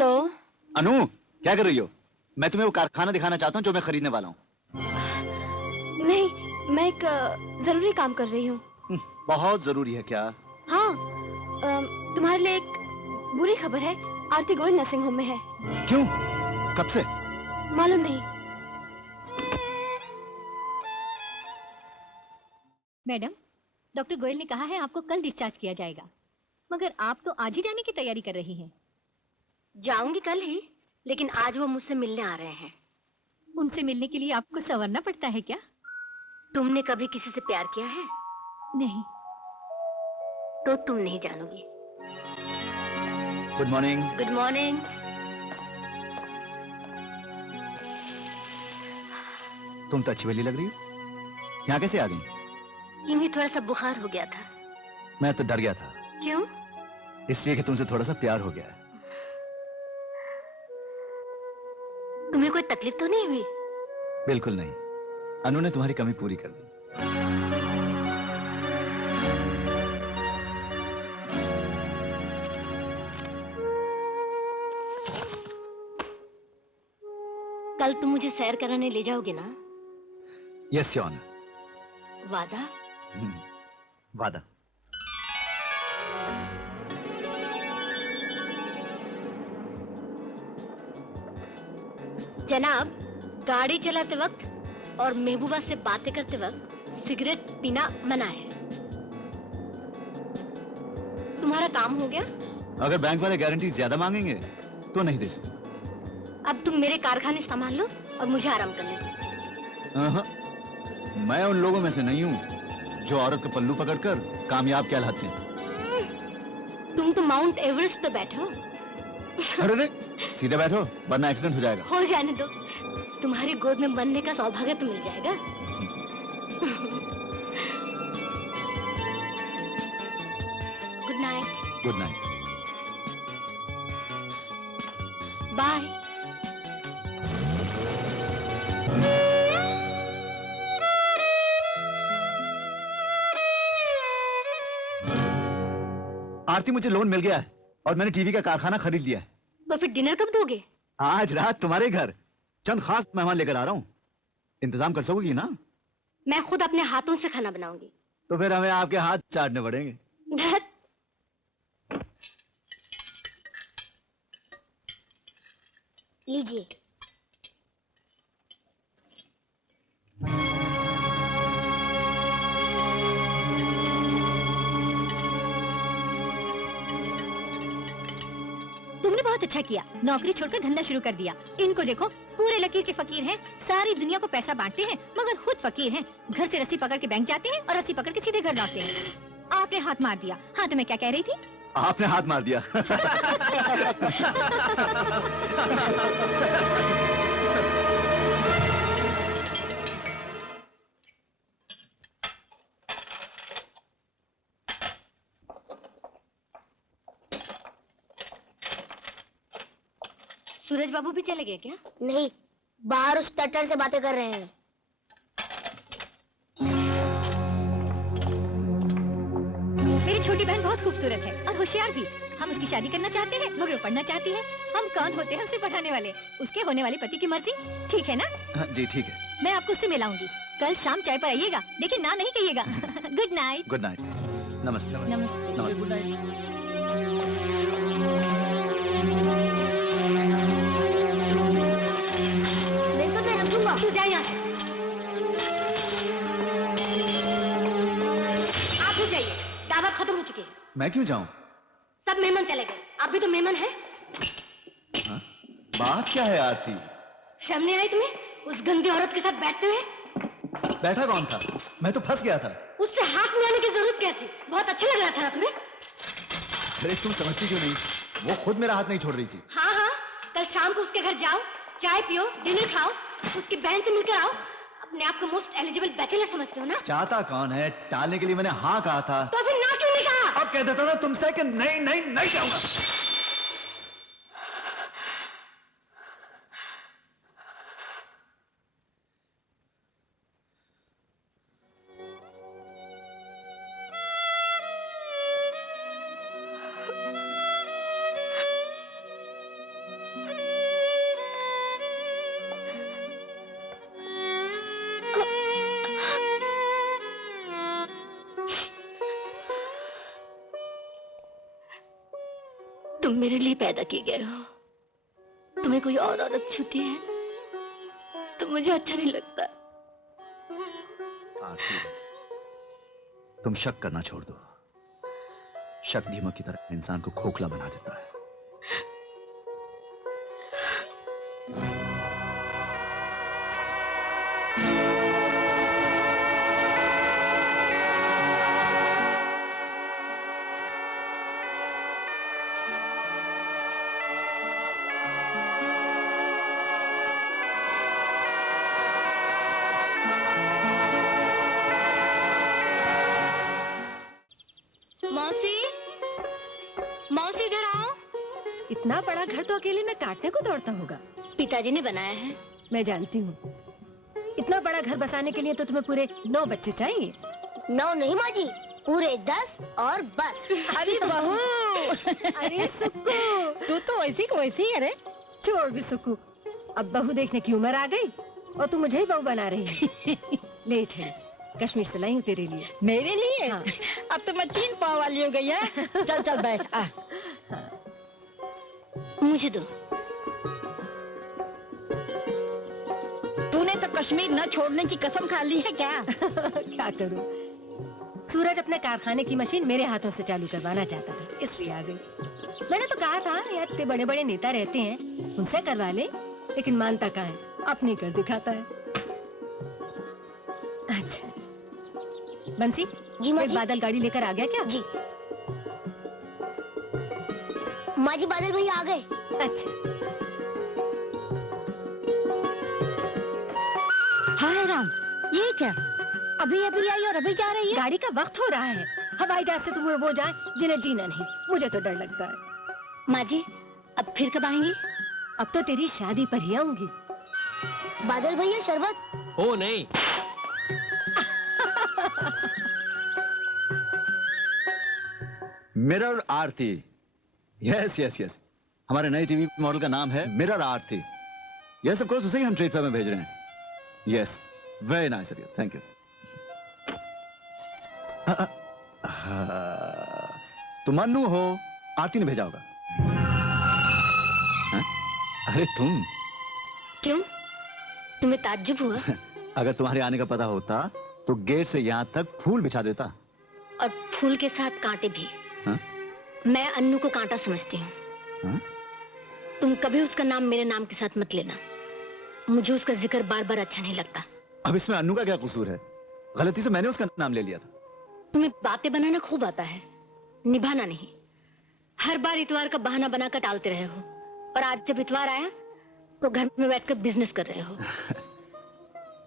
Hello. अनु, क्या कर रही हो? मैं तुम्हें वो कारखाना दिखाना चाहता हूँ जो मैं खरीदने वाला हूँ। नहीं, मैं एक जरूरी काम कर रही हूँ। बहुत जरूरी है क्या? हाँ, तुम्हारे लिए एक बुरी खबर है। आरती गोयल नर्सिंग होम में है। क्यों? कब से? मालूम नहीं। मैडम, डॉक्टर गोयल ने कहा है आपको कल डिस्चार्ज किया जाएगा, मगर आप तो आज ही जाने की तैयारी कर रही हैं। जाऊंगी कल ही, लेकिन आज वो मुझसे मिलने आ रहे हैं। उनसे मिलने के लिए आपको संवरना पड़ता है क्या? तुमने कभी किसी से प्यार किया है? नहीं। तो तुम नहीं जानोगी। Good morning. Good morning. तुम तो अच्छी वाली लग रही हो। यहाँ कैसे आ गई? यूं ही थोड़ा सा बुखार हो गया था। मैं तो डर गया था। क्यों? इसलिए कि तुमसे थोड़ा सा प्यार हो गया है। तुम्हें कोई तकलीफ तो नहीं हुई? बिल्कुल नहीं। अनु ने तुम्हारी कमी पूरी कर दी। कल तुम मुझे सैर कराने ले जाओगे ना? Yes your honour. वादा? वादा। जनाब, गाड़ी चलाते वक्त और महबूबा से बातें करते वक्त सिगरेट पीना मना है। तुम्हारा काम हो गया? अगर बैंक वाले गारंटी ज्यादा मांगेंगे तो नहीं दे सकते। अब तुम मेरे कारखाने संभाल लो और मुझे आराम करने दो। मैं उन लोगों में से नहीं हूँ जो औरत का पल्लू पकड़कर कामयाब कहलाते हैं। तुम तो माउंट एवरेस्ट पे बैठो। अरे नहीं, सीधे बैठो वरना एक्सीडेंट हो जाएगा। हो जाने दो, तुम्हारी गोद में बनने का सौभाग्य तो मिल जाएगा। Good night. Good night. Bye. Aarti, मुझे लोन मिल गया है और मैंने टीवी का कारखाना खरीद लिया है। तो फिर डिनर कब दोगे? आज रात तुम्हारे घर चंद खास मेहमान लेकर आ रहा हूँ। इंतजाम कर सकोगी ना? मैं खुद अपने हाथों से खाना बनाऊंगी। तो फिर हमें आपके हाथ चाटने पड़ेंगे। धत। लीजिए। तुमने बहुत अच्छा किया, नौकरी छोड़कर धंधा शुरू कर दिया। इनको देखो, पूरे लकीर के फकीर हैं, सारी दुनिया को पैसा बांटते हैं मगर खुद फकीर हैं। घर से रस्सी पकड़ के बैंक जाते हैं और रस्सी पकड़ के सीधे घर लौटते हैं। आपने हाथ मार दिया। हाँ, तो मैं क्या कह रही थी? आपने हाथ मार दिया। सूरज बाबू भी चले गए क्या? नहीं, बाहर उस टटर से बातें कर रहे हैं। मेरी छोटी बहन बहुत खूबसूरत है और होशियार भी। हम उसकी शादी करना चाहते हैं मगर वो पढ़ना चाहती है। हम कौन होते हैं उसे पढ़ाने वाले? उसके होने वाले पति की मर्जी। ठीक है ना? जी ठीक है। मैं आपको उससे मिलाऊंगी। कल शाम चाय पर आइएगा, लेकिन ना नहीं कहिएगा। Good night. Good night. नमस्ते। नमस्ते। नमस्ते। Good night. तू जा यहाँ से। आप भी जाइए, दावत खत्म हो चुकी है। मैं क्यों जाऊं? सब मेहमान चले गए, आप भी तो मेहमान हैं। हाँ? बात क्या है आरती? शर्म नहीं आई तुम्हें उस गंदी औरत के साथ बैठते हुए? बैठा कौन था? मैं तो फंस गया था। उससे हाथ मिलाने की जरूरत क्या थी? बहुत अच्छा लग रहा था ना तुम्हें? अरे तुम समझती क्यों नहीं? वो खुद मेरा हाथ नहीं छोड़ रही थी। हाँ हाँ, कल शाम को उसके घर जाओ, चाय पियो, डिनर खाओ, उसकी बहन से मिलकर आओ। अपने आप को मोस्ट एलिजिबल बैचलर समझते हो ना? चाहता कौन है? टालने के लिए मैंने हाँ कहा था। तो फिर ना क्यों नहीं कहा? अब कह देता ना तुमसे कि नहीं नहीं नहीं जाऊंगा। तुम मेरे लिए पैदा किए गए हो। तुम्हें कोई और औरत छूती है तो मुझे अच्छा नहीं लगता। आरती, तुम शक करना छोड़ दो। शक दीमक की तरह इंसान को खोखला बना देता है। मौसी, मौसी इधर आओ। इतना बड़ा घर तो अकेले में काटने को दौड़ता होगा। पिताजी ने बनाया है। मैं जानती हूँ। इतना बड़ा घर बसाने के लिए तो तुम्हें पूरे 9 बच्चे चाहिए। 9 नहीं माँ जी, पूरे 10 और बस। अरे बहू, अरे सुक्कू, तू तो वैसी को वैसी ही है रे। छोड़ भी सुक्कू, अब बहू देखने की उम्र आ गई और तू मुझे ही बहू बना रही है। ले छड़ी, कश्मीर से लाई हूँ तेरे लिए। मेरे लिए? हाँ। अब तो मैं 3 पाव वाली हो गई है। चल चल बैठ। आ। मुझे दो। तूने तो कश्मीर न छोड़ने की कसम खा ली है क्या? क्या करूं? सूरज अपने कारखाने की मशीन मेरे हाथों से चालू करवाना चाहता था, इसलिए आ गई। मैंने तो कहा था यार, इतने बड़े बड़े नेता रहते हैं, उनसे करवा ले, लेकिन मानता कहाँ है, अपनी कर दिखाता है। अच्छा, बंसी जी माँ एक जी। बादल गाड़ी लेकर आ गया क्या? जी माँ जी, बादल भैया आ गए। अच्छा। हाय राम, ये क्या? अभी अभी आई और अभी जा रही है? गाड़ी का वक्त हो रहा है। हवाई जहाज से तुम्हें वो जाए जिन्हें जीना नहीं। मुझे तो डर लगता है। माँ जी, अब फिर कब आएंगी? अब तो तेरी शादी पर ही आऊंगी। बादल भैया शरबत। ओ नहीं, मिरर आरती। यस यस यस, हमारे नए टीवी मॉडल का नाम है mirror Aarti. Yes of course, उसे ही हम ट्रेड फेयर में भेज रहे हैं। Yes, very nice, thank you. तुम अनु हो, आरती ने भेजा होगा। हाँ? अरे तुम, क्यों? तुम्हें ताज्जुब हुआ? अगर तुम्हारे आने का पता होता तो गेट से यहाँ तक फूल बिछा देता। और फूल के साथ कांटे भी। हाँ? मैं अन्नू को कांटा समझती हूँ। हाँ? तुम कभी उसका नाम मेरे नाम के साथ मत लेना। मुझे उसका जिक्र बार बार अच्छा नहीं लगता। अब इसमें अन्नू का क्या कसूर है? गलती से मैंने उसका नाम ले लिया था। तुम्हें बातें बनाना खूब आता है, निभाना नहीं। हर बार इतवार का बहाना बनाकर टालते रहे हो, और आज जब इतवार आया तो घर में बैठकर बिजनेस कर रहे हो।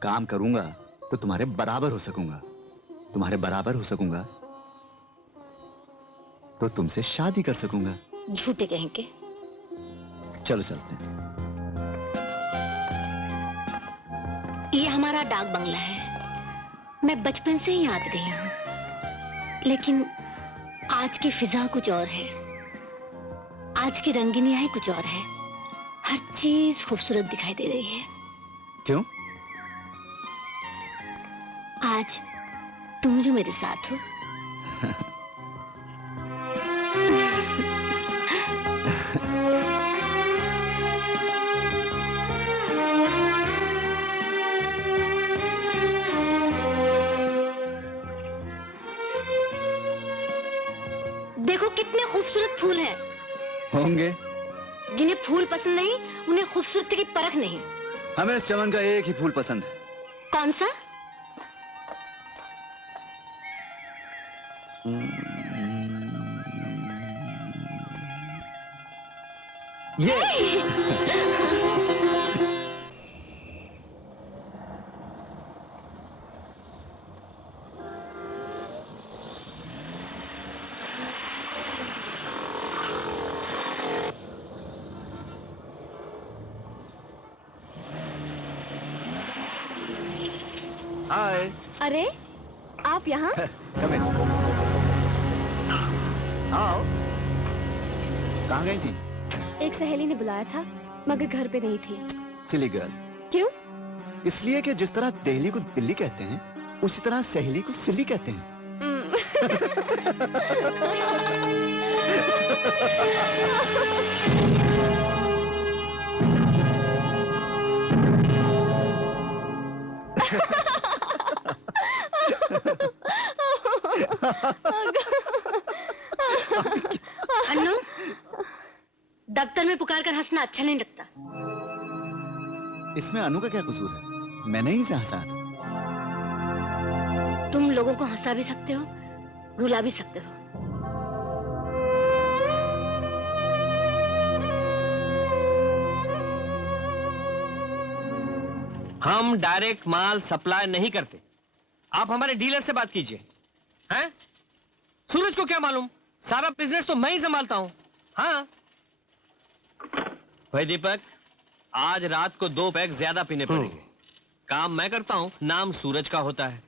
काम करूंगा तो तुम्हारे बराबर हो सकूंगा। तुम्हारे बराबर हो सकूंगा तो तुमसे शादी कर सकूंगा। झूठे कहीं के। चलो चलते हैं। ये हमारा डाक बंगला है। मैं बचपन से ही याद रही हूँ, लेकिन आज की फिजा कुछ और है। आज की रंगीनियां ही कुछ और है। हर चीज खूबसूरत दिखाई दे रही है। क्यों? आज तुम जो मेरे साथ हो। देखो कितने खूबसूरत फूल हैं। होंगे। जिन्हें फूल पसंद नहीं, उन्हें खूबसूरती की परख नहीं। हमें इस चमन का एक ही फूल पसंद है। कौन सा? ये। हाय। अरे आप यहाँ? कम इन। आओ। कहाँ गई थी? एक सहेली ने बुलाया था, मगर घर पे नहीं थी। Silly girl. क्यों? इसलिए कि जिस तरह दिल्ली को दिल्ली कहते हैं, उसी तरह सहेली को सिल्ली कहते हैं। अन्नू, दफ्तर में पुकार कर हंसना अच्छा नहीं लगता। इसमें अनु का क्या कसूर है? मैंने ही इसे हंसाया था। तुम लोगों को हंसा भी सकते हो, रुला भी सकते हो। हम डायरेक्ट माल सप्लाई नहीं करते। आप हमारे डीलर से बात कीजिए। हैं? सूरज को क्या मालूम? सारा बिजनेस तो मैं ही संभालता हूं। हाँ भाई दीपक, आज रात को 2 पैक ज्यादा पीने पड़ेंगे। काम मैं करता हूं, नाम सूरज का होता है।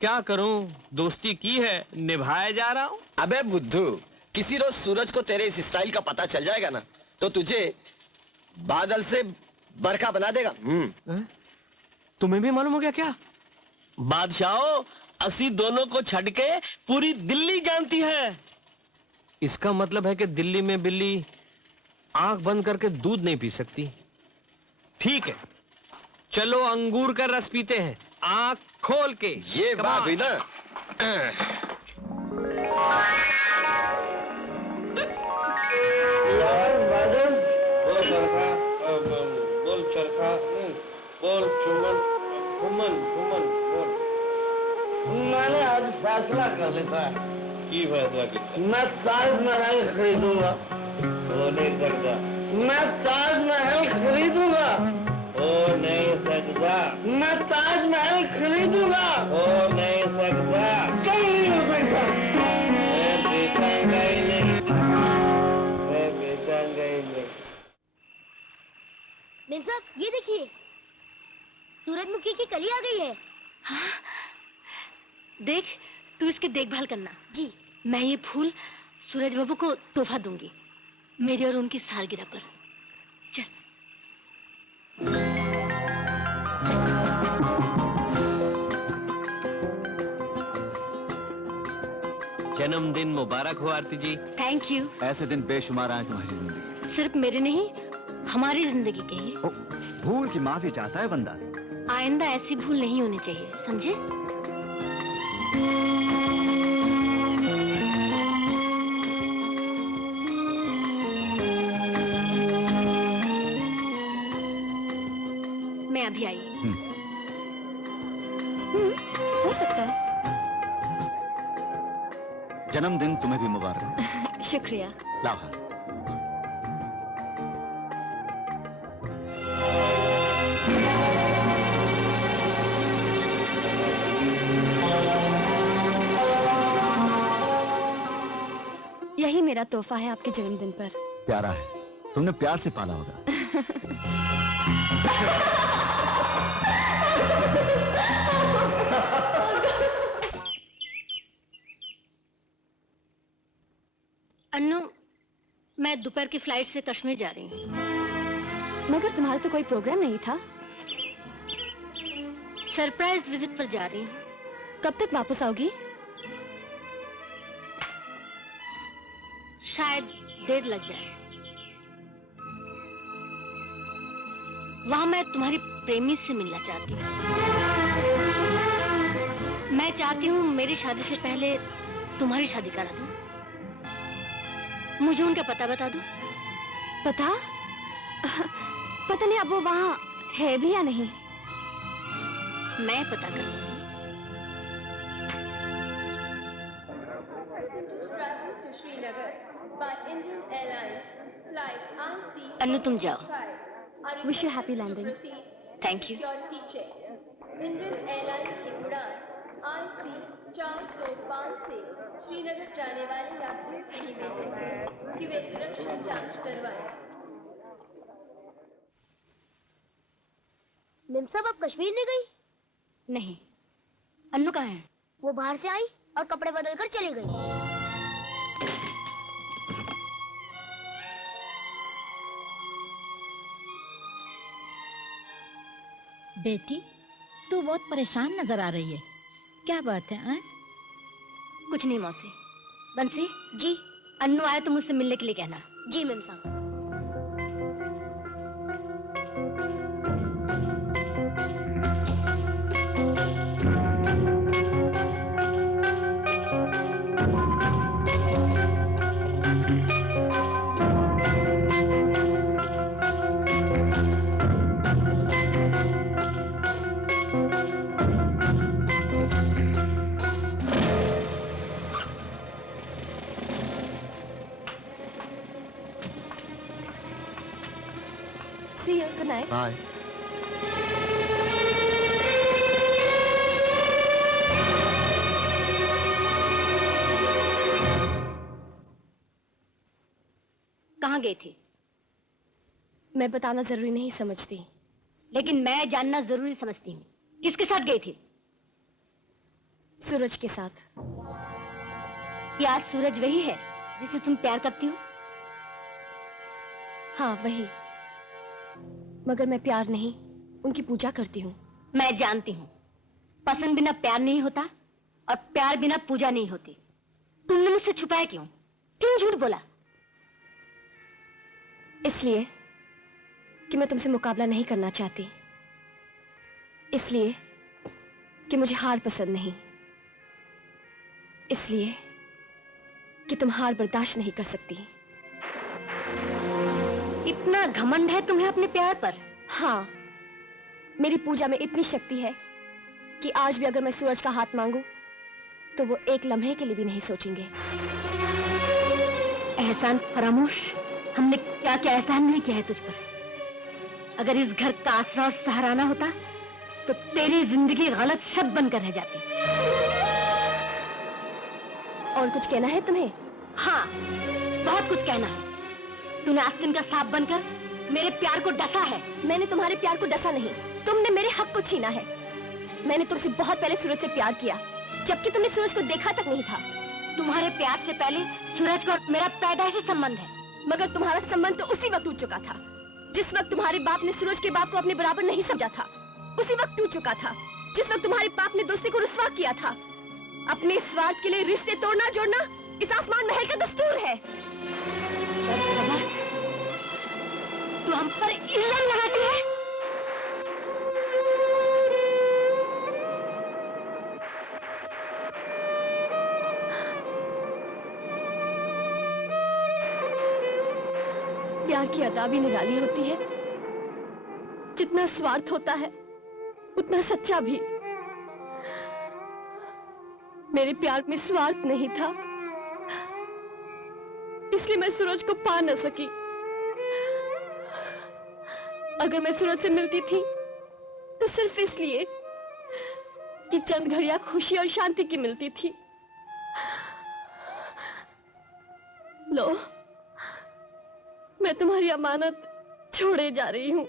क्या करूं, दोस्ती की है, निभाया जा रहा हूं। अबे बुद्धू, किसी रोज सूरज को तेरे इस स्टाइल का पता चल जाएगा ना, तो तुझे बादल से बरखा बना देगा। तुम्हें भी मालूम हो गया क्या? बादशाहों, असी दोनों को छड़ के पूरी दिल्ली जानती है। इसका मतलब है कि दिल्ली में बिल्ली आंख बंद करके दूध नहीं पी सकती। ठीक है, चलो अंगूर का रस पीते हैं, आंख खोल के। ये Come बात on. हुई ना। बोल चरखा, बोल चुमन, घुमन घुमन बोल। मैंने आज फैसला कर लेता है। की फैसला किया? मैं ताजमहल खरीदूंगा। हो नहीं सकता। मैं ताजमहल खरीदूंगा। हो नहीं सकता। मैं ताजमहल खरीदूंगा। हो नहीं सकता। क्यों नहीं हो सकता? मैं बेचूंगा ही नहीं। मैं बेचूंगा ही नहीं। मेम साहब, ये देखिए, सूरजमुखी की कली आ गई है। देख, तू इसकी देखभाल करना। जी। मैं ये फूल सूरज बाबू को तोहफा दूंगी, मेरी और उनकी सालगिरह पर। चल। जन्मदिन मुबारक हो आरती जी। Thank you. ऐसे दिन बेशुमार आए तुम्हारी जिंदगी। सिर्फ मेरे नहीं, हमारी जिंदगी के ही। ओ, भूल की माफी चाहता है बंदा। आइंदा ऐसी भूल नहीं होनी चाहिए, समझे? मैं अभी आई। हो सकता है। जन्मदिन तुम्हें भी मुबारक। शुक्रिया। लाओ हाथ। यही मेरा तोहफा है आपके जन्मदिन पर। प्यारा है, तुमने प्यार से पाला होगा। अन्नू, मैं दोपहर की फ्लाइट से कश्मीर जा रही हूँ। मगर तुम्हारा तो कोई प्रोग्राम नहीं था। सरप्राइज विजिट पर जा रही हूँ। कब तक वापस आओगी? शायद देर लग जाए। वहां मैं तुम्हारी प्रेमी से मिलना चाहती हूँ। मैं चाहती हूँ मेरी शादी से पहले तुम्हारी शादी करा दूं। मुझे उनका पता बता दो। पता? पता नहीं अब वो वहाँ है भी या नहीं। मैं पता कर लूंगी। अन्नू, तुम जाओ। Wish you happy landing. Thank you. Indian Airlines की उड़ान IC 425 से श्रीनगर जाने वाले यात्रियों से निवेदन है कि वे सुरक्षा जांच करवाएं। मेम साहब, आप कश्मीर नहीं गई? नहीं। अन्नू कहाँ है? वो बाहर से आई और कपड़े बदल कर चली गई। बेटी, तू बहुत परेशान नजर आ रही है। क्या बात है? कुछ नहीं मौसी। बंसी, जी अन्नू आया तो मुझसे मिलने के लिए कहना। जी मैम साहब। See you. Good night. Bye. कहाँ गई थी? मैं बताना जरूरी नहीं समझती। लेकिन मैं जानना जरूरी समझती हूँ। किसके साथ गई थी? सूरज के साथ। क्या सूरज वही है जिसे तुम प्यार करती हो? हाँ वही, मगर मैं प्यार नहीं उनकी पूजा करती हूँ। मैं जानती हूँ, पसंद बिना प्यार नहीं होता और प्यार बिना पूजा नहीं होती। तुमने मुझसे छुपाया क्यों? क्यों झूठ बोला? इसलिए कि मैं तुमसे मुकाबला नहीं करना चाहती, इसलिए कि मुझे हार पसंद नहीं, इसलिए कि तुम हार बर्दाश्त नहीं कर सकती। इतना घमंड है तुम्हें अपने प्यार पर? हाँ, मेरी पूजा में इतनी शक्ति है कि आज भी अगर मैं सूरज का हाथ मांगू तो वो एक लम्हे के लिए भी नहीं सोचेंगे। एहसान फरामोश, हमने क्या क्या एहसान नहीं किया है तुझ पर। अगर इस घर का आसरा और सहाराना होता तो तेरी जिंदगी गलत शब्द बनकर रह जाती। और कुछ कहना है तुम्हें? हाँ, बहुत कुछ कहना है। तूने आस्तीन का सांप बनकर मेरे प्यार को डसा है। मैंने तुम्हारे प्यार को डसा नहीं, तुमने मेरे हक को छीना है। मैंने तुमसे बहुत पहले सूरज से प्यार किया, जबकि तुमने सूरज को देखा तक नहीं था। तुम्हारे प्यार से पहले सूरज का मेरा पैदाइशी संबंध है। मगर तुम्हारा संबंध तो उसी वक्त टूट चुका था जिस वक्त तुम्हारे बाप ने सूरज के बाप को अपने बराबर नहीं समझा था। उसी वक्त टूट चुका था जिस वक्त तुम्हारे बाप ने दोस्ती को रुस्वा किया था। अपने स्वार्थ के लिए रिश्ते तोड़ना जोड़ना इस आसमान महल का दस्तूर है। तू हम पर इल्जाम लगाती है। प्यार की अदा भी निराली होती है। जितना स्वार्थ होता है उतना सच्चा भी। मेरे प्यार में स्वार्थ नहीं था, इसलिए मैं सूरज को पा न सकी। अगर मैं सूरज से मिलती थी तो सिर्फ इसलिए कि चंद घड़ियां खुशी और शांति की मिलती थी। लो, मैं तुम्हारी अमानत छोड़े जा रही हूं।